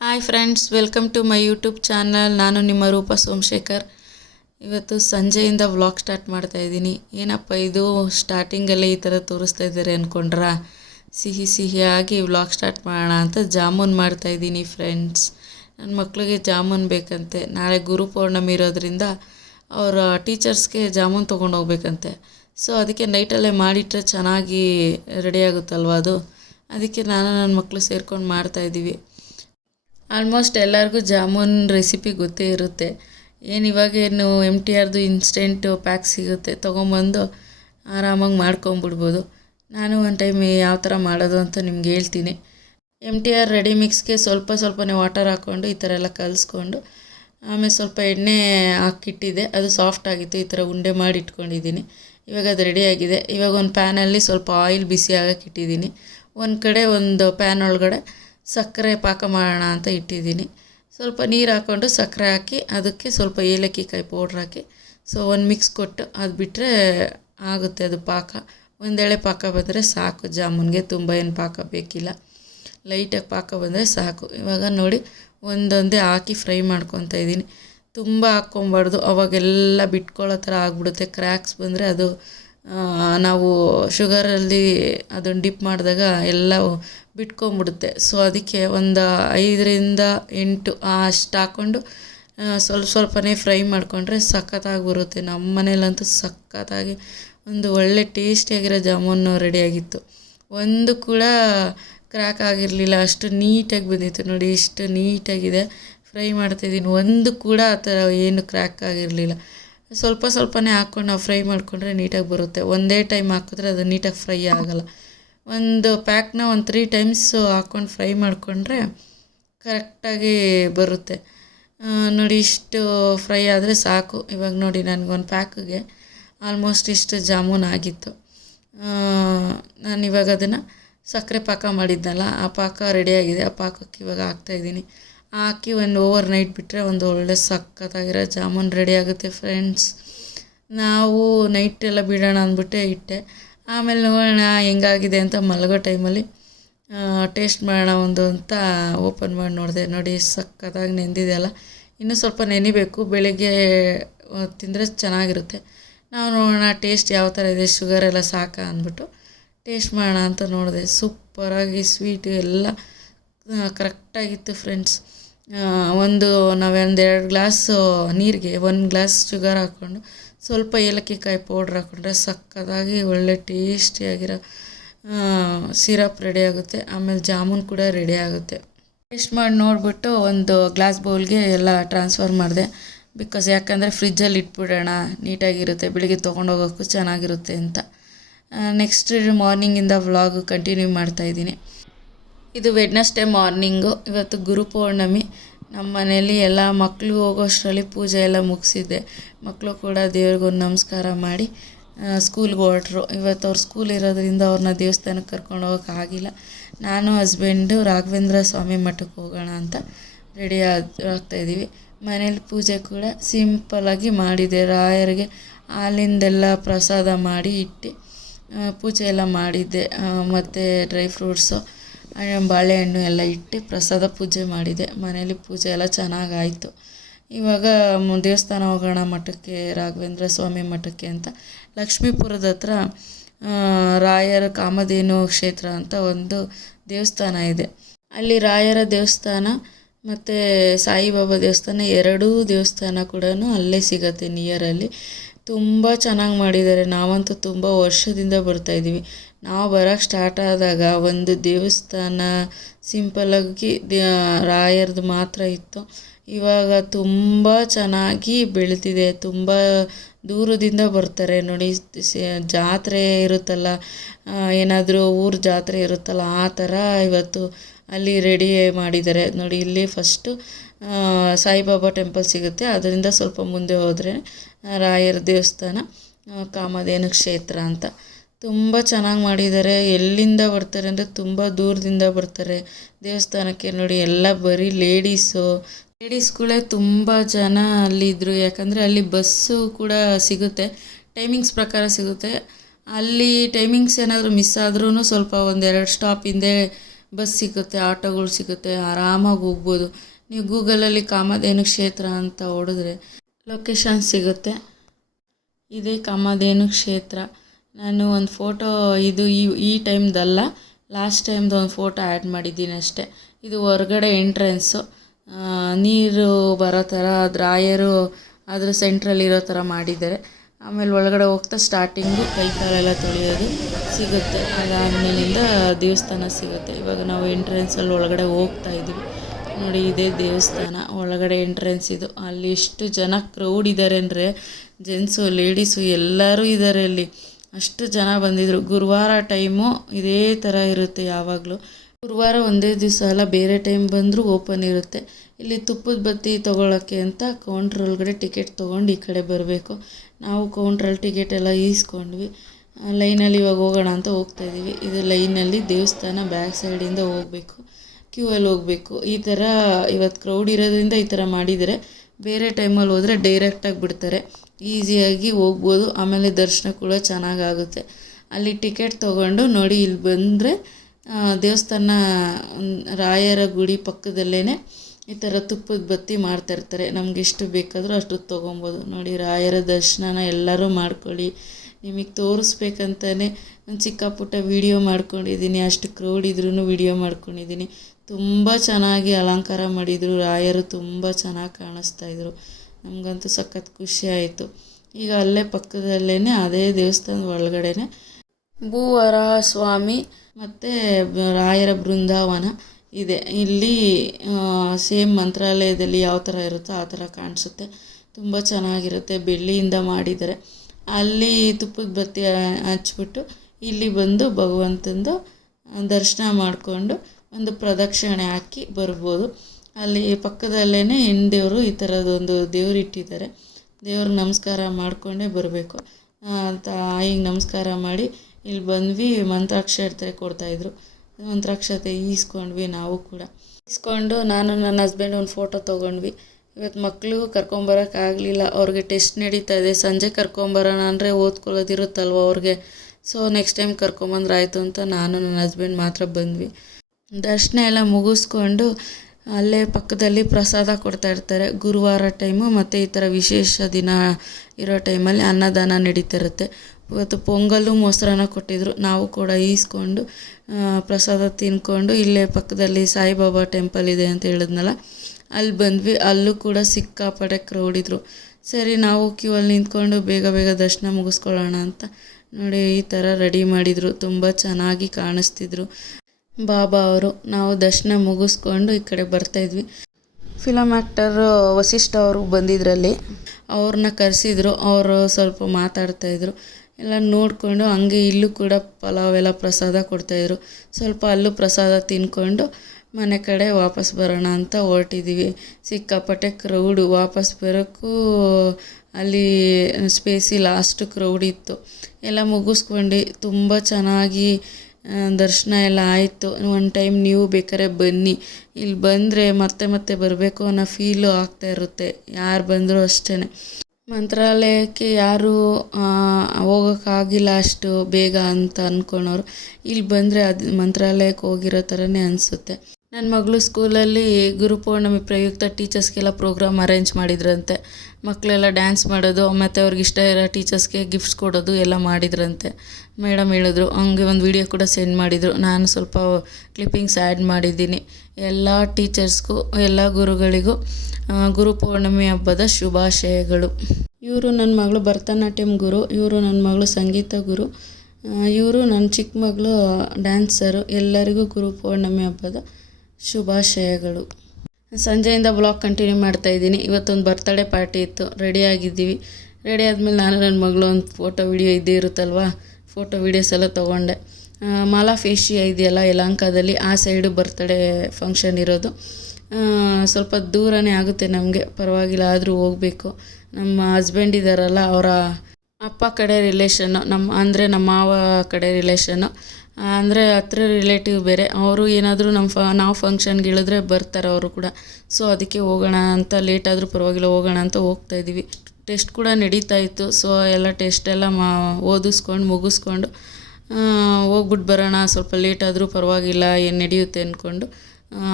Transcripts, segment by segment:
Hi friends, welcome to my YouTube channel. ನಾನು ನಿಮ್ಮ ರೂಪ ಸೋಮಶೇಖರ್. ಇವತ್ತು ಸಂಜೆಯಿಂದ ವ್ಲಾಗ್ ಸ್ಟಾರ್ಟ್ ಮಾಡ್ತಾ ಇದ್ದೀನಿ. ಏನಪ್ಪ ಇದು ಸ್ಟಾರ್ಟಿಂಗಲ್ಲೇ ಈ ಥರ ತೋರಿಸ್ತಾ ಇದ್ದಾರೆ ಅಂದ್ಕೊಂಡ್ರಾ? ಸಿಹಿಯಾಗಿ ವ್ಲಾಗ್ ಸ್ಟಾರ್ಟ್ ಮಾಡೋಣ ಅಂತ ಜಾಮೂನ್ ಮಾಡ್ತಾಯಿದ್ದೀನಿ ಫ್ರೆಂಡ್ಸ್. ನನ್ನ ಮಕ್ಕಳಿಗೆ ಜಾಮೂನ್ ಬೇಕಂತೆ. ನಾಳೆ ಗುರು ಪೌರ್ಣಮಿ ಇರೋದ್ರಿಂದ ಅವರ ಟೀಚರ್ಸ್ಗೆ ಜಾಮೂನ್ ತೊಗೊಂಡು ಹೋಗ್ಬೇಕಂತೆ. ಸೊ ಅದಕ್ಕೆ ನೈಟಲ್ಲೇ ಮಾಡಿಟ್ರೆ ಚೆನ್ನಾಗಿ ರೆಡಿ ಆಗುತ್ತಲ್ವ ಅದು. ಅದಕ್ಕೆ ನಾನು ನನ್ನ ಮಕ್ಕಳು ಸೇರ್ಕೊಂಡು ಮಾಡ್ತಾಯಿದ್ದೀವಿ. ಆಲ್ಮೋಸ್ಟ್ ಎಲ್ಲರಿಗೂ ಜಾಮೂನ್ ರೆಸಿಪಿ ಗೊತ್ತೇ ಇರುತ್ತೆ. ಇವಾಗೇನು MTRದು ಇನ್ಸ್ಟೆಂಟು ಪ್ಯಾಕ್ ಸಿಗುತ್ತೆ, ತೊಗೊಂಬಂದು ಆರಾಮಾಗಿ ಮಾಡ್ಕೊಂಬಿಡ್ಬೋದು. ನಾನು ಒಂದು ಟೈಮ್ ಯಾವ ಥರ ಮಾಡೋದು ಅಂತ ನಿಮ್ಗೆ ಹೇಳ್ತೀನಿ. MTR ರೆಡಿ ಮಿಕ್ಸ್ಗೆ ಸ್ವಲ್ಪನೇ ವಾಟರ್ ಹಾಕ್ಕೊಂಡು ಈ ಥರ ಎಲ್ಲ ಕಲಿಸ್ಕೊಂಡು ಆಮೇಲೆ ಸ್ವಲ್ಪ ಎಣ್ಣೆ ಹಾಕಿಟ್ಟಿದ್ದೆ. ಅದು ಸಾಫ್ಟ್ ಆಗಿತ್ತು. ಈ ಥರ ಉಂಡೆ ಮಾಡಿ ಇಟ್ಕೊಂಡಿದ್ದೀನಿ. ಇವಾಗ ಅದು ರೆಡಿಯಾಗಿದೆ. ಇವಾಗ ಒಂದು ಪ್ಯಾನಲ್ಲಿ ಸ್ವಲ್ಪ ಆಯಿಲ್ ಬಿಸಿ ಆಗಕ್ಕೆ ಇಟ್ಟಿದ್ದೀನಿ. ಒಂದು ಕಡೆ ಒಂದು ಪ್ಯಾನ್ ಒಳಗಡೆ ಸಕ್ಕರೆ ಪಾಕ ಮಾಡೋಣ ಅಂತ ಇಟ್ಟಿದ್ದೀನಿ. ಸ್ವಲ್ಪ ನೀರು ಹಾಕ್ಕೊಂಡು ಸಕ್ಕರೆ ಹಾಕಿ ಅದಕ್ಕೆ ಸ್ವಲ್ಪ ಏಲಕ್ಕಿ ಕಾಯಿ ಪೌಡ್ರ್ ಹಾಕಿ ಒಂದು ಮಿಕ್ಸ್ ಕೊಟ್ಟು ಅದು ಬಿಟ್ಟರೆ ಆಗುತ್ತೆ ಅದು ಪಾಕ. ಒಂದೆಳೆ ಪಾಕ ಬಂದರೆ ಸಾಕು ಜಾಮೂನ್ಗೆ. ತುಂಬ ಏನು ಪಾಕ ಬೇಕಿಲ್ಲ, ಲೈಟಾಗಿ ಪಾಕ ಬಂದರೆ ಸಾಕು. ಇವಾಗ ನೋಡಿ ಒಂದೊಂದೇ ಹಾಕಿ ಫ್ರೈ ಮಾಡ್ಕೊತಾ ಇದ್ದೀನಿ. ತುಂಬ ಹಾಕ್ಕೊಬಾರ್ದು, ಅವಾಗೆಲ್ಲ ಬಿಟ್ಕೊಳ್ಳೋ ಥರ ಆಗಿಬಿಡುತ್ತೆ. ಕ್ರ್ಯಾಕ್ಸ್ ಬಂದರೆ ಅದು ನಾವು ಶುಗರಲ್ಲಿ ಅದನ್ನು ಡಿಪ್ ಮಾಡಿದಾಗ ಎಲ್ಲ ಬಿಟ್ಕೊಂಬಿಡುತ್ತೆ. ಸೊ ಅದಕ್ಕೆ ಒಂದು 5ರಿಂದ 8 ಅಷ್ಟು ಹಾಕ್ಕೊಂಡು ಸ್ವಲ್ಪನೇ ಫ್ರೈ ಮಾಡಿಕೊಂಡ್ರೆ ಸಖತ್ತಾಗಿ ಬರುತ್ತೆ. ನಮ್ಮ ಮನೇಲಂತೂ ಸಖತ್ತಾಗಿ ಒಂದು ಒಳ್ಳೆ ಟೇಸ್ಟಿಯಾಗಿರೋ ಜಾಮೂನು ರೆಡಿಯಾಗಿತ್ತು. ಒಂದು ಕೂಡ ಕ್ರ್ಯಾಕ್ ಆಗಿರಲಿಲ್ಲ, ಅಷ್ಟು ನೀಟಾಗಿ ಬಂದಿತ್ತು. ನೋಡಿ ಇಷ್ಟು ನೀಟಾಗಿದೆ. ಫ್ರೈ ಮಾಡ್ತಾಯಿದ್ದೀನಿ. ಒಂದು ಕೂಡ ಆ ಥರ ಏನು ಕ್ರ್ಯಾಕ್ ಆಗಿರಲಿಲ್ಲ. ಸ್ವಲ್ಪನೇ ಹಾಕ್ಕೊಂಡು ನಾವು ಫ್ರೈ ಮಾಡಿಕೊಂಡ್ರೆ ನೀಟಾಗಿ ಬರುತ್ತೆ. ಒಂದೇ ಟೈಮ್ ಹಾಕಿದ್ರೆ ಅದು ನೀಟಾಗಿ ಫ್ರೈ ಆಗೋಲ್ಲ. ಒಂದು ಪ್ಯಾಕ್ನ 3 ಟೈಮ್ಸ್ ಹಾಕ್ಕೊಂಡು ಫ್ರೈ ಮಾಡಿಕೊಂಡ್ರೆ ಕರೆಕ್ಟಾಗಿ ಬರುತ್ತೆ. ನೋಡಿ ಇಷ್ಟು ಫ್ರೈ ಆದರೆ ಸಾಕು. ಇವಾಗ ನೋಡಿ ನನಗೊಂದು ಪ್ಯಾಕಿಗೆ ಆಲ್ಮೋಸ್ಟ್ ಇಷ್ಟು ಜಾಮೂನ್ ಆಗಿತ್ತು. ನಾನಿವಾಗ ಅದನ್ನು ಸಕ್ಕರೆ ಪಾಕ ಮಾಡಿದ್ನಲ್ಲ, ಆ ಪಾಕ ರೆಡಿಯಾಗಿದೆ. ಆ ಪಾಕಕ್ಕೆ ಇವಾಗ ಹಾಕ್ತಾಯಿದ್ದೀನಿ. ಹಾಕಿ ಒಂದು ಓವರ್ ನೈಟ್ ಬಿಟ್ಟರೆ ಒಂದು ಒಳ್ಳೆ ಸಖತ್ತಾಗಿರೋ ಜಾಮೂನ್ ರೆಡಿ ಆಗುತ್ತೆ ಫ್ರೆಂಡ್ಸ್. ನಾವು ನೈಟೆಲ್ಲ ಬಿಡೋಣ ಅಂದ್ಬಿಟ್ಟೆ ಇಟ್ಟೆ. ಆಮೇಲೆ ನೋಡೋಣ ಹೆಂಗಾಗಿದೆ ಅಂತ ಮಲಗೋ ಟೈಮಲ್ಲಿ ಟೇಸ್ಟ್ ಮಾಡೋಣ ಒಂದು ಅಂತ ಓಪನ್ ಮಾಡಿ ನೋಡಿದೆ. ನೋಡಿ ಸಖತ್ತಾಗಿ ನೆಂದಿದೆಯಲ್ಲ. ಇನ್ನೂ ಸ್ವಲ್ಪ ನೆನಿಬೇಕು. ಬೆಳಗ್ಗೆ ತಿಂದರೆ ಚೆನ್ನಾಗಿರುತ್ತೆ. ನಾವು ನೋಡೋಣ ಟೇಸ್ಟ್ ಯಾವ ಥರ ಇದೆ, ಶುಗರೆಲ್ಲ ಸಾಕಾ ಅಂದ್ಬಿಟ್ಟು ಟೇಸ್ಟ್ ಮಾಡೋಣ ಅಂತ ನೋಡಿದೆ. ಸೂಪರಾಗಿ ಸ್ವೀಟು ಎಲ್ಲ ಕರೆಕ್ಟಾಗಿತ್ತು ಫ್ರೆಂಡ್ಸ್. ನಾವೊಂದು 2 ಗ್ಲಾಸು ನೀರಿಗೆ 1 ಗ್ಲಾಸ್ ಶುಗರ್ ಹಾಕ್ಕೊಂಡು ಸ್ವಲ್ಪ ಏಲಕ್ಕಿ ಕಾಯಿ ಪೌಡ್ರ್ ಹಾಕ್ಕೊಂಡ್ರೆ ಸಖತ್ತಾಗಿ ಒಳ್ಳೆ ಟೇಸ್ಟಿಯಾಗಿರೋ ಸಿರಪ್ ರೆಡಿ ಆಗುತ್ತೆ. ಆಮೇಲೆ ಜಾಮೂನ್ ಕೂಡ ರೆಡಿ ಆಗುತ್ತೆ. ಟೇಸ್ಟ್ ಮಾಡಿ ನೋಡಿಬಿಟ್ಟು ಒಂದು ಗ್ಲಾಸ್ ಬೌಲ್ಗೆ ಎಲ್ಲ ಟ್ರಾನ್ಸ್ಫರ್ ಮಾಡಿದೆ. ಯಾಕಂದರೆ ಫ್ರಿಜ್ಜಲ್ಲಿ ಇಟ್ಬಿಡೋಣ, ನೀಟಾಗಿರುತ್ತೆ, ಬೆಳಿಗ್ಗೆ ತೊಗೊಂಡೋಗೋಕ್ಕೂ ಚೆನ್ನಾಗಿರುತ್ತೆ ಅಂತ. ನೆಕ್ಸ್ಟ್ ಮಾರ್ನಿಂಗಿಂದ ವ್ಲಾಗು ಕಂಟಿನ್ಯೂ ಮಾಡ್ತಾಯಿದ್ದೀನಿ. ಇದು ವೆಡ್ನಸ್ಡೇ ಮಾರ್ನಿಂಗು. ಇವತ್ತು ಗುರು ಪೌರ್ಣಮಿ. ನಮ್ಮ ಮನೇಲಿ ಎಲ್ಲ ಮಕ್ಕಳು ಹೋಗೋಷ್ಟರಲ್ಲಿ ಪೂಜೆ ಎಲ್ಲ ಮುಗಿಸಿದ್ದೆ. ಮಕ್ಕಳು ಕೂಡ ದೇವ್ರಿಗೊಂದು ನಮಸ್ಕಾರ ಮಾಡಿ ಸ್ಕೂಲ್ಗೆ ಹೊರಟ್ರು. ಇವತ್ತು ಅವ್ರ ಸ್ಕೂಲ್ ಇರೋದ್ರಿಂದ ಅವ್ರನ್ನ ದೇವಸ್ಥಾನಕ್ಕೆ ಕರ್ಕೊಂಡು ಹೋಗೋಕ್ಕಾಗಿಲ್ಲ. ನಾನು ಹಸ್ಬೆಂಡು ರಾಘವೇಂದ್ರ ಸ್ವಾಮಿ ಮಠಕ್ಕೆ ಹೋಗೋಣ ಅಂತ ರೆಡಿ ಆಗ್ತಾಯಿದ್ದೀವಿ. ಮನೇಲಿ ಪೂಜೆ ಕೂಡ ಸಿಂಪಲ್ಲಾಗಿ ಮಾಡಿದೆ. ರಾಯರಿಗೆ ಹಾಲಿಂದೆಲ್ಲ ಪ್ರಸಾದ ಮಾಡಿ ಇಟ್ಟು ಪೂಜೆ ಎಲ್ಲ ಮಾಡಿದ್ದೆ. ಮತ್ತು ಡ್ರೈ ಫ್ರೂಟ್ಸು, ಬಾಳೆಹಣ್ಣು ಎಲ್ಲ ಇಟ್ಟು ಪ್ರಸಾದ ಪೂಜೆ ಮಾಡಿದೆ. ಮನೇಲಿ ಪೂಜೆ ಎಲ್ಲ ಚೆನ್ನಾಗಾಯಿತು. ಇವಾಗ ದೇವಸ್ಥಾನ ಹೋಗೋಣ ಮಠಕ್ಕೆ, ರಾಘವೇಂದ್ರ ಸ್ವಾಮಿ ಮಠಕ್ಕೆ ಅಂತ. ಲಕ್ಷ್ಮೀಪುರದ ಹತ್ರ ರಾಯರ ಕಾಮಧೇನು ಕ್ಷೇತ್ರ ಅಂತ ಒಂದು ದೇವಸ್ಥಾನ ಇದೆ. ಅಲ್ಲಿ ರಾಯರ ದೇವಸ್ಥಾನ ಮತ್ತು ಸಾಯಿಬಾಬಾ ದೇವಸ್ಥಾನ, 2 ದೇವಸ್ಥಾನ ಕೂಡ ಅಲ್ಲೇ ಸಿಗುತ್ತೆ ನಿಯರಲ್ಲಿ. ತುಂಬ ಚೆನ್ನಾಗಿ ಮಾಡಿದ್ದಾರೆ. ನಾವಂತೂ ತುಂಬ ವರ್ಷದಿಂದ ಬರ್ತಾಯಿದ್ದೀವಿ. ನಾವು ಬರೋಕ್ಕೆ ಸ್ಟಾರ್ಟ್ ಆದಾಗ ಒಂದು ದೇವಸ್ಥಾನ ಸಿಂಪಲ್ಲಾಗಿ ರಾಯರದು ಮಾತ್ರ ಇತ್ತು. ಇವಾಗ ತುಂಬ ಚೆನ್ನಾಗಿ ಬೆಳೆದಿದೆ. ತುಂಬ ದೂರದಿಂದ ಬರ್ತಾರೆ. ನೋಡಿ ಜಾತ್ರೆ ಇರುತ್ತಲ್ಲ, ಏನಾದರೂ ಊರ ಜಾತ್ರೆ ಇರುತ್ತಲ್ಲ, ಆ ಥರ ಇವತ್ತು ಅಲ್ಲಿ ರೆಡಿ ಮಾಡಿದ್ದಾರೆ. ನೋಡಿ ಇಲ್ಲಿ ಫಸ್ಟು ಸಾಯಿಬಾಬಾ ಟೆಂಪಲ್ ಸಿಗುತ್ತೆ. ಅದರಿಂದ ಸ್ವಲ್ಪ ಮುಂದೆ ಹೋದರೆ ರಾಯರ ದೇವಸ್ಥಾನ, ಕಾಮಧೇನು ಕ್ಷೇತ್ರ ಅಂತ. ತುಂಬ ಚೆನ್ನಾಗಿ ಮಾಡಿದ್ದಾರೆ. ಎಲ್ಲಿಂದ ಬರ್ತಾರೆ ಅಂದರೆ ತುಂಬ ದೂರದಿಂದ ಬರ್ತಾರೆ ದೇವಸ್ಥಾನಕ್ಕೆ. ನೋಡಿ ಎಲ್ಲ ಬರೀ ಲೇಡೀಸ್ಗಳೇ ತುಂಬ ಜನ ಅಲ್ಲಿದ್ದರು. ಯಾಕಂದರೆ ಅಲ್ಲಿ ಬಸ್ಸು ಕೂಡ ಸಿಗುತ್ತೆ, ಟೈಮಿಂಗ್ಸ್ ಪ್ರಕಾರ ಸಿಗುತ್ತೆ. ಅಲ್ಲಿ ಟೈಮಿಂಗ್ಸ್ ಏನಾದರೂ ಮಿಸ್ ಆದ್ರೂ ಸ್ವಲ್ಪ 1-2 ಸ್ಟಾಪ್ ಹಿಂದೆ ಬಸ್ ಸಿಗುತ್ತೆ, ಆಟೋಗಳು ಸಿಗುತ್ತೆ, ಆರಾಮಾಗಿ ಹೋಗ್ಬೋದು. ನೀವು ಗೂಗಲಲ್ಲಿ ಕಾಮಧೇನು ಕ್ಷೇತ್ರ ಅಂತ ಹೊಡೆದ್ರೆ ಲೊಕೇಶನ್ ಸಿಗುತ್ತೆ. ಇದೇ ಕಾಮಧೇನು ಕ್ಷೇತ್ರ. ನಾನು ಒಂದು ಫೋಟೋ ಇದು ಈ ಟೈಮ್ದಲ್ಲ, ಲಾಸ್ಟ್ ಟೈಮ್ದು ಒಂದು ಫೋಟೋ ಆ್ಯಡ್ ಮಾಡಿದ್ದೀನಿ ಅಷ್ಟೇ. ಇದು ಹೊರಗಡೆ ಎಂಟ್ರೆನ್ಸು, ನೀರು ಬರೋ ಥರ ರಾಯರು ಅದ್ರ ಸೆಂಟ್ರಲ್ಲಿ ಇರೋ ಥರ ಮಾಡಿದ್ದಾರೆ. ಆಮೇಲೆ ಒಳಗಡೆ ಹೋಗ್ತಾ ಸ್ಟಾರ್ಟಿಂಗು ಕೈ ಕಾಲೆಲ್ಲ ತೊಳೆಯೋದು ಸಿಗುತ್ತೆ. ಅದಾದಮೇಲಿಂದ ದೇವಸ್ಥಾನ ಸಿಗುತ್ತೆ. ಇವಾಗ ನಾವು ಎಂಟ್ರೆನ್ಸಲ್ಲಿ ಒಳಗಡೆ ಹೋಗ್ತಾ ಇದ್ದೀವಿ. ನೋಡಿ, ಇದೇ ದೇವಸ್ಥಾನ ಒಳಗಡೆ ಎಂಟ್ರೆನ್ಸ್ ಇದು. ಅಲ್ಲಿ ಎಷ್ಟು ಜನ ಕ್ರೌಡ್ ಇದ್ದಾರೆ ಅಂದರೆ, ಜೆಂಟ್ಸು ಲೇಡೀಸು ಎಲ್ಲರೂ ಇದ್ದಾರೆ ಅಲ್ಲಿ. ಅಷ್ಟು ಜನ ಬಂದಿದ್ದರು. ಗುರುವಾರ ಟೈಮು ಇದೇ ಥರ ಇರುತ್ತೆ ಯಾವಾಗಲೂ. ಗುರುವಾರ ಒಂದೇ ದಿವಸ ಅಲ್ಲ, ಬೇರೆ ಟೈಮ್ ಬಂದರೂ ಓಪನ್ ಇರುತ್ತೆ. ಇಲ್ಲಿ ತುಪ್ಪದ ಬತ್ತಿ ತೊಗೊಳಕ್ಕೆ ಅಂತ ಕೌಂಟ್ರ್ ಒಳಗಡೆ ಟಿಕೆಟ್ ತೊಗೊಂಡು ಈ ಕಡೆ ಬರಬೇಕು. ನಾವು ಕೌಂಟ್ರಲ್ಲಿ ಟಿಕೆಟ್ ಎಲ್ಲ ಈಸ್ಕೊಂಡ್ವಿ. ಲೈನಲ್ಲಿ ಇವಾಗ ಹೋಗೋಣ ಅಂತ ಹೋಗ್ತಾಯಿದ್ದೀವಿ. ಇದು ಲೈನಲ್ಲಿ ದೇವಸ್ಥಾನ ಬ್ಯಾಕ್ ಸೈಡಿಂದ ಹೋಗಬೇಕು, ಕ್ಯೂ ಅಲ್ಲಿ ಹೋಗಬೇಕು. ಈ ಥರ ಇವತ್ತು ಕ್ರೌಡ್ ಇರೋದ್ರಿಂದ ಈ ಥರ ಮಾಡಿದರೆ, ಬೇರೆ ಟೈಮಲ್ಲಿ ಹೋದರೆ ಡೈರೆಕ್ಟಾಗಿ ಬಿಡ್ತಾರೆ, ಈಸಿಯಾಗಿ ಹೋಗ್ಬೋದು. ಆಮೇಲೆ ದರ್ಶನ ಕೂಡ ಚೆನ್ನಾಗಾಗುತ್ತೆ. ಅಲ್ಲಿ ಟಿಕೆಟ್ ತೊಗೊಂಡು ನೋಡಿ, ಇಲ್ಲಿ ಬಂದರೆ ದೇವಸ್ಥಾನ ರಾಯರ ಗುಡಿ ಪಕ್ಕದಲ್ಲೇ ಈ ಥರ ತುಪ್ಪದ ಬತ್ತಿ ಮಾಡ್ತಾಯಿರ್ತಾರೆ. ನಮ್ಗೆ ಎಷ್ಟು ಬೇಕಾದರೂ ಅಷ್ಟು ತೊಗೊಬೋದು. ನೋಡಿ, ರಾಯರ ದರ್ಶನನ ಎಲ್ಲರೂ ಮಾಡ್ಕೊಳ್ಳಿ. ನಿಮಗೆ ತೋರಿಸ್ಬೇಕಂತಲೇ ಒಂದು ಚಿಕ್ಕ ಪುಟ್ಟ ವೀಡಿಯೋ ಮಾಡ್ಕೊಂಡಿದ್ದೀನಿ. ಅಷ್ಟು ಕ್ರೌಡ್ ಇದ್ರೂ ವೀಡಿಯೋ ಮಾಡ್ಕೊಂಡಿದ್ದೀನಿ. ತುಂಬ ಚೆನ್ನಾಗಿ ಅಲಂಕಾರ ಮಾಡಿದರು. ರಾಯರು ತುಂಬ ಚೆನ್ನಾಗಿ ಕಾಣಿಸ್ತಾಯಿದ್ರು. ನಮಗಂತೂ ಸಖತ್ ಖುಷಿ ಆಯಿತು. ಈಗ ಅಲ್ಲೇ ಪಕ್ಕದಲ್ಲೇ ಅದೇ ದೇವಸ್ಥಾನದ ಒಳಗಡೆ ಭೂವರಾಹ ಸ್ವಾಮಿ ಮತ್ತು ರಾಯರ ಬೃಂದಾವನ ಇದೆ. ಇಲ್ಲಿ ಸೇಮ್ ಮಂತ್ರಾಲಯದಲ್ಲಿ ಯಾವ ಥರ ಇರುತ್ತೋ ಆ ಥರ ಕಾಣಿಸುತ್ತೆ. ತುಂಬ ಚೆನ್ನಾಗಿರುತ್ತೆ. ಬೆಳ್ಳಿಯಿಂದ ಮಾಡಿದ್ದಾರೆ. ಅಲ್ಲಿ ತುಪ್ಪದ ಬತ್ತಿ ಹಚ್ಬಿಟ್ಟು ಇಲ್ಲಿ ಬಂದು ಭಗವಂತಂದು ದರ್ಶನ ಮಾಡಿಕೊಂಡು ಒಂದು ಪ್ರದಕ್ಷಿಣೆ ಹಾಕಿ ಬರ್ಬೋದು. ಅಲ್ಲಿ ಪಕ್ಕದಲ್ಲೇ ಹೆಣ್ದೇವರು ಈ ಥರದೊಂದು ದೇವ್ರು ಇಟ್ಟಿದ್ದಾರೆ. ದೇವ್ರಿಗೆ ನಮಸ್ಕಾರ ಮಾಡಿಕೊಂಡೇ ಬರಬೇಕು. ತಾಯಿಗೆ ನಮಸ್ಕಾರ ಮಾಡಿ ಇಲ್ಲಿ ಬಂದ್ವಿ. ಮಂತ್ರಾಕ್ಷತೆ ಕೊಡ್ತಾಯಿದ್ರು. ಮಂತ್ರಾಕ್ಷತೆ ಈಸ್ಕೊಂಡ್ವಿ. ನಾವು ಕೂಡ ಈಸ್ಕೊಂಡು ನಾನು ನನ್ನ ಹಸ್ಬೆಂಡ್ ಒಂದು ಫೋಟೋ ತೊಗೊಂಡ್ವಿ. ಇವತ್ತು ಮಕ್ಕಳಿಗೂ ಕರ್ಕೊಂಬರೋಕ್ಕಾಗಲಿಲ್ಲ, ಅವ್ರಿಗೆ ಟೆಸ್ಟ್ ನಡೀತಾ ಇದೆ. ಸಂಜೆ ಕರ್ಕೊಂಬರೋಣ ಅಂದರೆ ಓದ್ಕೊಳ್ಳೋದಿರುತ್ತಲ್ವ ಅವ್ರಿಗೆ. ಸೊ ನೆಕ್ಸ್ಟ್ ಟೈಮ್ ಕರ್ಕೊಂಬಂದ್ರೆ ಆಯಿತು ಅಂತ ನಾನು ನನ್ನ ಹಸ್ಬೆಂಡ್ ಮಾತ್ರ ಬಂದ್ವಿ. ದರ್ಶನ ಎಲ್ಲ ಮುಗಿಸ್ಕೊಂಡು ಅಲ್ಲೇ ಪಕ್ಕದಲ್ಲಿ ಪ್ರಸಾದ ಕೊಡ್ತಾಯಿರ್ತಾರೆ. ಗುರುವಾರ ಟೈಮು ಮತ್ತು ಈ ಥರ ವಿಶೇಷ ದಿನ ಇರೋ ಟೈಮಲ್ಲಿ ಅನ್ನದಾನ ನಡೀತಿರುತ್ತೆ. ಇವತ್ತು ಪೊಂಗಲ್ಲು ಮೊಸರನ್ನ ಕೊಟ್ಟಿದ್ದರು. ನಾವು ಕೂಡ ಈಸ್ಕೊಂಡು ಪ್ರಸಾದ ತಿನ್ಕೊಂಡು ಇಲ್ಲೇ ಪಕ್ಕದಲ್ಲಿ ಸಾಯಿಬಾಬಾ ಟೆಂಪಲ್ ಇದೆ ಅಂತ ಹೇಳಿದ್ನಲ್ಲ, ಅಲ್ಲಿ ಬಂದ್ವಿ. ಅಲ್ಲೂ ಕೂಡ ಸಿಕ್ಕಾಪಟ್ಟೆ ಕ್ರೌಡ್ ಇದ್ದರು. ಸರಿ, ನಾವು ಕ್ಯೂ ಅಲ್ಲಿ ನಿಂತ್ಕೊಂಡು ಬೇಗ ಬೇಗ ದರ್ಶನ ಮುಗಿಸ್ಕೊಳ್ಳೋಣ ಅಂತ ನೋಡಿ ಈ ಥರ ರೆಡಿ ಮಾಡಿದರು. ತುಂಬ ಚೆನ್ನಾಗಿ ಕಾಣಿಸ್ತಿದ್ರು ಬಾಬಾ ಅವರು. ನಾವು ದರ್ಶನ ಮುಗಿಸ್ಕೊಂಡು ಈ ಕಡೆ ಬರ್ತಾಯಿದ್ವಿ. ಫಿಲಮ್ ಆ್ಯಕ್ಟರ್ ವಸಿಷ್ಠ ಅವರು ಬಂದಿದ್ರಲ್ಲಿ, ಅವ್ರನ್ನ ಕರೆಸಿದ್ರು. ಅವರು ಸ್ವಲ್ಪ ಮಾತಾಡ್ತಾಯಿದ್ರು. ಎಲ್ಲ ನೋಡಿಕೊಂಡು ಹಂಗೆ ಇಲ್ಲೂ ಕೂಡ ಪಲಾವೆಲ್ಲ ಪ್ರಸಾದ ಕೊಡ್ತಾಯಿದ್ರು. ಸ್ವಲ್ಪ ಅಲ್ಲೂ ಪ್ರಸಾದ ತಿನ್ಕೊಂಡು ಮನೆ ಕಡೆ ವಾಪಸ್ ಬರೋಣ ಅಂತ ಹೊರಟಿದ್ದೀವಿ. ಸಿಕ್ಕಾಪಟ್ಟೆ ಕ್ರೌಡು. ವಾಪಸ್ ಬರೋಕ್ಕೂ ಅಲ್ಲಿ ಸ್ಪೇಸಿ ಲಾಸ್ಟ್ ಕ್ರೌಡ್ ಇತ್ತು. ಎಲ್ಲ ಮುಗಿಸ್ಕೊಂಡು ತುಂಬ ಚೆನ್ನಾಗಿ ದರ್ಶನ ಎಲ್ಲ ಆಯಿತು. ಒಂದು ಟೈಮ್ ನೀವು ಬೇಕಾದ್ರೆ ಬನ್ನಿ. ಇಲ್ಲಿ ಬಂದರೆ ಮತ್ತೆ ಮತ್ತೆ ಬರಬೇಕು ಅನ್ನೋ ಫೀಲು ಆಗ್ತಾಯಿರುತ್ತೆ. ಯಾರು ಬಂದರೂ ಅಷ್ಟೇ. ಮಂತ್ರಾಲಯಕ್ಕೆ ಯಾರು ಹೋಗೋಕ್ಕಾಗಿಲ್ಲ ಅಷ್ಟು ಬೇಗ ಅಂತ ಅಂದ್ಕೊಳೋರು ಇಲ್ಲಿ ಬಂದರೆ ಅದು ಮಂತ್ರಾಲಯಕ್ಕೆ ಹೋಗಿರೋ ಥರನೇ ಅನಿಸುತ್ತೆ. ನನ್ನ ಮಗಳು ಸ್ಕೂಲಲ್ಲಿ ಗುರುಪೌರ್ಣಮಿ ಪ್ರಯುಕ್ತ ಟೀಚರ್ಸ್ಗೆಲ್ಲ ಪ್ರೋಗ್ರಾಮ್ ಅರೇಂಜ್ ಮಾಡಿದ್ರಂತೆ. ಮಕ್ಕಳೆಲ್ಲ ಡ್ಯಾನ್ಸ್ ಮಾಡೋದು ಮತ್ತು ಅವ್ರಿಗೆ ಇಷ್ಟ ಇರೋ ಟೀಚರ್ಸ್ಗೆ ಗಿಫ್ಟ್ಸ್ ಕೊಡೋದು ಎಲ್ಲ ಮಾಡಿದ್ರಂತೆ. ಮೇಡಮ್ ಹೇಳಿದ್ರು. ಹಂಗೆ ಒಂದು ವಿಡಿಯೋ ಕೂಡ ಸೆಂಡ್ ಮಾಡಿದರು. ನಾನು ಸ್ವಲ್ಪ ಕ್ಲಿಪ್ಪಿಂಗ್ಸ್ ಆ್ಯಡ್ ಮಾಡಿದ್ದೀನಿ. ಎಲ್ಲ ಟೀಚರ್ಸ್ಗೂ ಎಲ್ಲ ಗುರುಗಳಿಗೂ ಗುರುಪೌರ್ಣಮಿ ಹಬ್ಬದ ಶುಭಾಶಯಗಳು. ಇವರು ನನ್ನ ಮಗಳು ಭರತನಾಟ್ಯಂ ಗುರು, ಇವರು ನನ್ನ ಮಗಳು ಸಂಗೀತ ಗುರು, ಇವರು ನನ್ನ ಚಿಕ್ಕ ಮಗಳು ಡ್ಯಾನ್ಸರು. ಎಲ್ಲರಿಗೂ ಗುರುಪೌರ್ಣಮಿ ಹಬ್ಬದ ಶುಭಾಶಯಗಳು. ಸಂಜೆಯಿಂದ ಬ್ಲಾಗ್ ಕಂಟಿನ್ಯೂ ಮಾಡ್ತಾಯಿದ್ದೀನಿ. ಇವತ್ತೊಂದು ಬರ್ತಡೇ ಪಾರ್ಟಿ ಇತ್ತು. ರೆಡಿಯಾಗಿದ್ದೀವಿ. ರೆಡಿ ಆದಮೇಲೆ ನಾನು ನನ್ನ ಮಗಳು ಒಂದು ಫೋಟೋ ವಿಡಿಯೋ ಇದ್ದೇ ಇರುತ್ತಲ್ವ, ಫೋಟೋ ವೀಡಿಯೋಸ್ ಎಲ್ಲ ತೊಗೊಂಡೆ. ಮಾಲಾ ಫೇಶಿಯಾ ಇದೆಯಲ್ಲ ಯಲಹಂಕದಲ್ಲಿ, ಆ ಸೈಡು ಬರ್ತಡೇ ಫಂಕ್ಷನ್ ಇರೋದು. ಸ್ವಲ್ಪ ದೂರನೇ ಆಗುತ್ತೆ ನಮಗೆ, ಪರವಾಗಿಲ್ಲ, ಆದರೂ ಹೋಗಬೇಕು. ನಮ್ಮ ಹಸ್ಬೆಂಡ್ ಇದ್ದಾರಲ್ಲ, ಅವರ ಅಪ್ಪ ಕಡೆ ರಿಲೇಷನ್ನು, ನಮ್ಮ ಮಾವ ಕಡೆ ರಿಲೇಷನ್ನು, ಅಂದರೆ ಹತ್ರ ರಿಲೇಟಿವ್ ಬೇರೆ. ಅವರು ಏನಾದರೂ ನಾವು ಫಂಕ್ಷನ್ಗೆ ಹೇಳಿದ್ರೆ ಬರ್ತಾರೆ ಅವರು ಕೂಡ. ಸೊ ಅದಕ್ಕೆ ಹೋಗೋಣ ಅಂತ, ಲೇಟ್ ಆದರೂ ಪರವಾಗಿಲ್ಲ ಹೋಗೋಣ ಅಂತ ಹೋಗ್ತಾಯಿದ್ದೀವಿ. ಟೆಸ್ಟ್ ಕೂಡ ನಡೀತಾ ಇತ್ತು. ಸೊ ಎಲ್ಲ ಟೆಸ್ಟ್ ಎಲ್ಲ ಓದಿಸ್ಕೊಂಡು ಮುಗಿಸ್ಕೊಂಡು ಹೋಗ್ಬಿಟ್ಟು ಬರೋಣ, ಸ್ವಲ್ಪ ಲೇಟ್ ಆದರೂ ಪರವಾಗಿಲ್ಲ, ಏನು ನಡೆಯುತ್ತೆ ಅಂದ್ಕೊಂಡು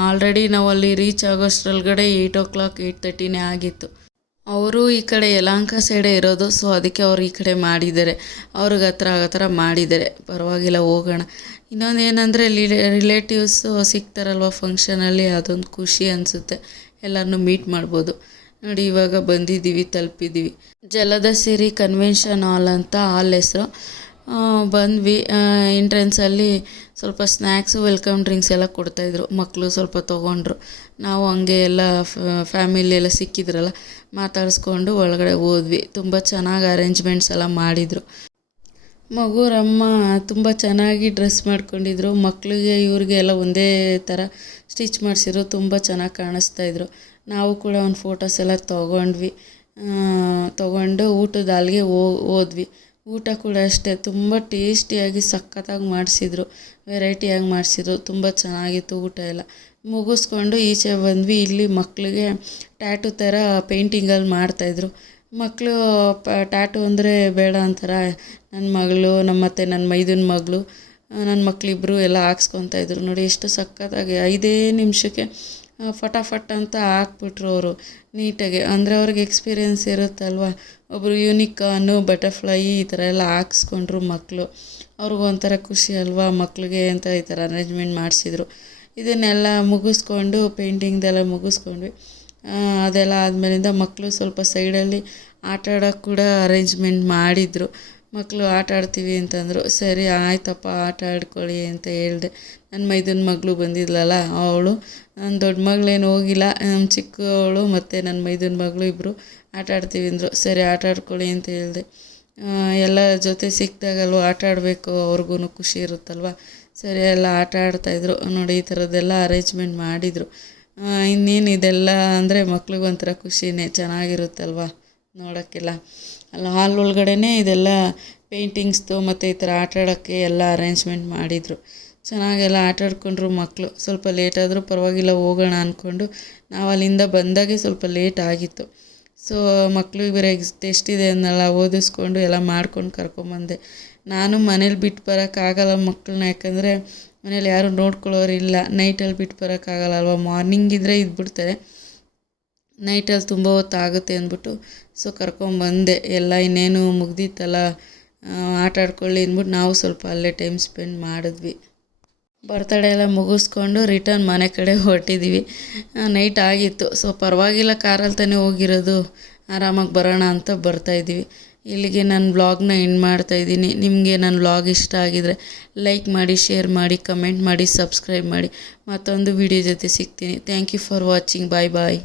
ಆಲ್ರೆಡಿ ನಾವು ಅಲ್ಲಿ ರೀಚ್ ಆಗೋಷ್ಟರೊಳಗಡೆ 8:00 8:30 ಆಗಿತ್ತು. ಅವರು ಈ ಕಡೆ ಯಲಹಂಕ ಸೈಡೇ ಇರೋದು, ಸೊ ಅದಕ್ಕೆ ಅವ್ರು ಈ ಕಡೆ ಮಾಡಿದ್ದಾರೆ, ಅವ್ರಿಗೆ ಆ ಥರ ಮಾಡಿದ್ದಾರೆ. ಪರವಾಗಿಲ್ಲ, ಹೋಗೋಣ. ಇನ್ನೊಂದು ಏನಂದರೆ ರಿಲೇಟಿವ್ಸು ಸಿಗ್ತಾರಲ್ವ ಫಂಕ್ಷನಲ್ಲಿ, ಅದೊಂದು ಖುಷಿ ಅನಿಸುತ್ತೆ, ಎಲ್ಲರನ್ನೂ ಮೀಟ್ ಮಾಡ್ಬೋದು. ನೋಡಿ ಇವಾಗ ಬಂದಿದ್ದೀವಿ, ತಲುಪಿದ್ದೀವಿ. ಜಲದಸಿರಿ ಕನ್ವೆನ್ಷನ್ ಹಾಲ್ ಅಂತ ಹಾಲ್ ಹೆಸರು. ಬಂದ್ವಿ. ಎಂಟ್ರೆನ್ಸಲ್ಲಿ ಸ್ವಲ್ಪ ಸ್ನ್ಯಾಕ್ಸು, ವೆಲ್ಕಮ್ ಡ್ರಿಂಕ್ಸ್ ಎಲ್ಲ ಕೊಡ್ತಾಯಿದ್ರು. ಮಕ್ಕಳು ಸ್ವಲ್ಪ ತೊಗೊಂಡ್ರು. ನಾವು ಹಂಗೆ ಎಲ್ಲ ಫ್ಯಾಮಿಲಿ ಎಲ್ಲ ಸಿಕ್ಕಿದ್ರಲ್ಲ, ಮಾತಾಡಿಸ್ಕೊಂಡು ಒಳಗಡೆ ಹೋದ್ವಿ. ತುಂಬ ಚೆನ್ನಾಗಿ ಅರೇಂಜ್ಮೆಂಟ್ಸ್ ಎಲ್ಲ ಮಾಡಿದರು. ಮಗುರಮ್ಮ ತುಂಬ ಚೆನ್ನಾಗಿ ಡ್ರೆಸ್ ಮಾಡ್ಕೊಂಡಿದ್ರು. ಮಕ್ಕಳಿಗೆ ಇವ್ರಿಗೆ ಎಲ್ಲ ಒಂದೇ ಥರ ಸ್ಟಿಚ್ ಮಾಡಿಸಿದ್ರು, ತುಂಬ ಚೆನ್ನಾಗಿ ಕಾಣಿಸ್ತಾಯಿದ್ರು. ನಾವು ಕೂಡ ಒಂದು ಫೋಟೋಸ್ ಎಲ್ಲ ತೊಗೊಂಡು ಊಟದ ಹಾಲ್ಗೆ ಹೋದ್ವಿ. ಊಟ ಕೂಡ ಅಷ್ಟೇ ತುಂಬ ಟೇಸ್ಟಿಯಾಗಿ ಸಖತ್ತಾಗಿ ಮಾಡಿಸಿದ್ರು, ವೆರೈಟಿಯಾಗಿ ಮಾಡಿಸಿದ್ರು. ತುಂಬ ಚೆನ್ನಾಗಿತ್ತು ಊಟ ಎಲ್ಲ. ಮುಗಿಸ್ಕೊಂಡು ಈಚೆ ಬಂದ್ವಿ. ಇಲ್ಲಿ ಮಕ್ಕಳಿಗೆ ಟ್ಯಾಟೂ ಥರ ಪೇಂಟಿಂಗಲ್ಲಿ ಮಾಡ್ತಾಯಿದ್ರು. ಮಕ್ಕಳು ಟ್ಯಾಟೂ ಅಂದರೆ ಬೇಡ ಅಂತಾರೆ. ನನ್ನ ಮಗಳು, ನನ್ನ ಮೈದನ ಮಗಳು, ನನ್ನ ಮಕ್ಕಳಿಬ್ರು ಎಲ್ಲ ಹಾಕ್ಸ್ಕೊತಾಯಿದ್ರು. ನೋಡಿ ಎಷ್ಟು ಸಖತ್ತಾಗಿ 5 ನಿಮಿಷಕ್ಕೆ ಫಟಾಫಟ್ ಅಂತ ಹಾಕ್ಬಿಟ್ರು ಅವರು ನೀಟಾಗಿ. ಅಂದರೆ ಅವ್ರಿಗೆ ಎಕ್ಸ್ಪೀರಿಯೆನ್ಸ್ ಇರುತ್ತಲ್ವ, ಒಬ್ಬರು ಯೂನಿಕಾರ್ನು, ಬಟರ್ಫ್ಲೈ ಈ ಥರ ಎಲ್ಲ ಹಾಕ್ಸ್ಕೊಂಡ್ರು ಮಕ್ಕಳು. ಅವ್ರಿಗೊಂಥರ ಖುಷಿ ಅಲ್ವಾ ಮಕ್ಕಳಿಗೆ ಅಂತ ಈ ಥರ ಅರೇಂಜ್ಮೆಂಟ್ ಮಾಡಿಸಿದ್ರು. ಇದನ್ನೆಲ್ಲ ಮುಗಿಸ್ಕೊಂಡು ಪೇಂಟಿಂಗ್ದೆಲ್ಲ ಮುಗಿಸ್ಕೊಂಡ್ವಿ. ಅದೆಲ್ಲ ಆದಮೇಲಿಂದ ಮಕ್ಕಳು ಸ್ವಲ್ಪ ಸೈಡಲ್ಲಿ ಆಟ ಆಡೋಕ್ಕೆ ಕೂಡ ಅರೇಂಜ್ಮೆಂಟ್ ಮಾಡಿದರು. ಮಕ್ಕಳು ಆಟ ಆಡ್ತೀವಿ ಅಂತಂದರು. ಸರಿ ಆಯ್ತಪ್ಪ, ಆಟ ಆಡ್ಕೊಳ್ಳಿ ಅಂತ ಹೇಳಿದೆ. ನನ್ನ ಮೈದನ ಮಗಳು ಬಂದಿದ್ಲಲ್ಲ ಅವಳು, ನನ್ನ ದೊಡ್ಡ ಮಗಳೇನು ಹೋಗಿಲ್ಲ, ನಮ್ಮ ಚಿಕ್ಕವಳು ಮತ್ತು ನನ್ನ ಮೈದನ ಮಗಳು ಇಬ್ಬರು ಆಟ ಆಡ್ತೀವಿ ಅಂದರು. ಸರಿ ಆಟ ಆಡ್ಕೊಳ್ಳಿ ಅಂತ ಹೇಳಿದೆ. ಎಲ್ಲ ಜೊತೆ ಸಿಕ್ಕಿದಾಗಲ್ವ ಆಟ ಆಡಬೇಕು, ಅವ್ರಿಗೂ ಖುಷಿ ಇರುತ್ತಲ್ವ. ಸರಿ ಎಲ್ಲ ಆಟ ಆಡ್ತಾಯಿದ್ರು. ನೋಡಿ ಈ ಥರದ್ದೆಲ್ಲ ಅರೇಂಜ್ಮೆಂಟ್ ಮಾಡಿದರು. ಇನ್ನೇನು ಇದೆಲ್ಲ ಅಂದರೆ ಮಕ್ಳಿಗೊಂಥರ ಖುಷಿನೇ, ಚೆನ್ನಾಗಿರುತ್ತಲ್ವ ನೋಡೋಕ್ಕೆಲ್ಲ. ಅಲ್ಲಿ ಹಾಲ್ ಒಳಗಡೆನೇ ಇದೆಲ್ಲ ಪೇಂಟಿಂಗ್ಸ್ದು ಮತ್ತು ಈ ಥರ ಆಟ ಆಡೋಕ್ಕೆ ಎಲ್ಲ ಅರೇಂಜ್ಮೆಂಟ್ ಮಾಡಿದರು. ಚೆನ್ನಾಗೆಲ್ಲ ಆಟ ಆಡ್ಕೊಂಡ್ರು ಮಕ್ಕಳು. ಸ್ವಲ್ಪ ಲೇಟ್ ಆದರೂ ಪರವಾಗಿಲ್ಲ, ಹೋಗೋಣ ಅಂದ್ಕೊಂಡು ನಾವು ಅಲ್ಲಿಂದ ಬಂದಾಗೆ ಸ್ವಲ್ಪ ಲೇಟ್ ಆಗಿತ್ತು. ಸೊ ಮಕ್ಕಳು ಇವರ ಟೆಸ್ಟ್ ಇದೆ ಅನ್ನಲ್ಲ, ಓದಿಸ್ಕೊಂಡು ಎಲ್ಲ ಮಾಡ್ಕೊಂಡು ಕರ್ಕೊಂಬಂದೆ. ನಾನು ಮನೇಲಿ ಬಿಟ್ಟು ಬರೋಕ್ಕಾಗಲ್ಲ ಮಕ್ಕಳನ್ನ, ಯಾಕಂದರೆ ಮನೇಲಿ ಯಾರು ನೋಡ್ಕೊಳ್ಳೋರಿಲ್ಲ. ನೈಟಲ್ಲಿ ಬಿಟ್ಟು ಬರೋಕ್ಕಾಗಲ್ಲ ಅಲ್ವಾ. ಮಾರ್ನಿಂಗ್ ಇದ್ದರೆ ಇದ್ಬಿಡ್ತಾರೆ, ನೈಟಲ್ಲಿ ತುಂಬ ಹೊತ್ತಾಗುತ್ತೆ ಅಂದ್ಬಿಟ್ಟು ಸೊ ಕರ್ಕೊಂಬಂದೆ. ಎಲ್ಲ ಇನ್ನೇನು ಮುಗ್ದಿತ್ತಲ್ಲ, ಆಟ ಆಡ್ಕೊಳ್ಳಿ ಅಂದ್ಬಿಟ್ಟು ನಾವು ಸ್ವಲ್ಪ ಅಲ್ಲೇ ಟೈಮ್ ಸ್ಪೆಂಡ್ ಮಾಡಿದ್ವಿ. ಬರ್ತಡೇ ಎಲ್ಲ ಮುಗಿಸ್ಕೊಂಡು ರಿಟರ್ನ್ ಮನೆ ಕಡೆ ಹೊರಟಿದ್ದೀವಿ. ನೈಟ್ ಆಗಿತ್ತು. ಸೊ ಪರವಾಗಿಲ್ಲ, ಕಾರಲ್ಲಿ ತಾನೇ ಹೋಗಿರೋದು, ಆರಾಮಾಗಿ ಬರೋಣ ಅಂತ ಬರ್ತಾಯಿದ್ದೀವಿ. ಇಲ್ಲಿಗೆ ನಾನು ವ್ಲಾಗ್ನ ಎಂಡ್ ಮಾಡ್ತಾಯಿದ್ದೀನಿ. ನಿಮಗೆ ನನ್ನ ವ್ಲಾಗ್ ಇಷ್ಟ ಆಗಿದರೆ ಲೈಕ್ ಮಾಡಿ, ಶೇರ್ ಮಾಡಿ, ಕಮೆಂಟ್ ಮಾಡಿ, ಸಬ್ಸ್ಕ್ರೈಬ್ ಮಾಡಿ. ಮತ್ತೊಂದು ವಿಡಿಯೋ ಜೊತೆ ಸಿಗ್ತೀನಿ. Thank you for watching. Bye bye.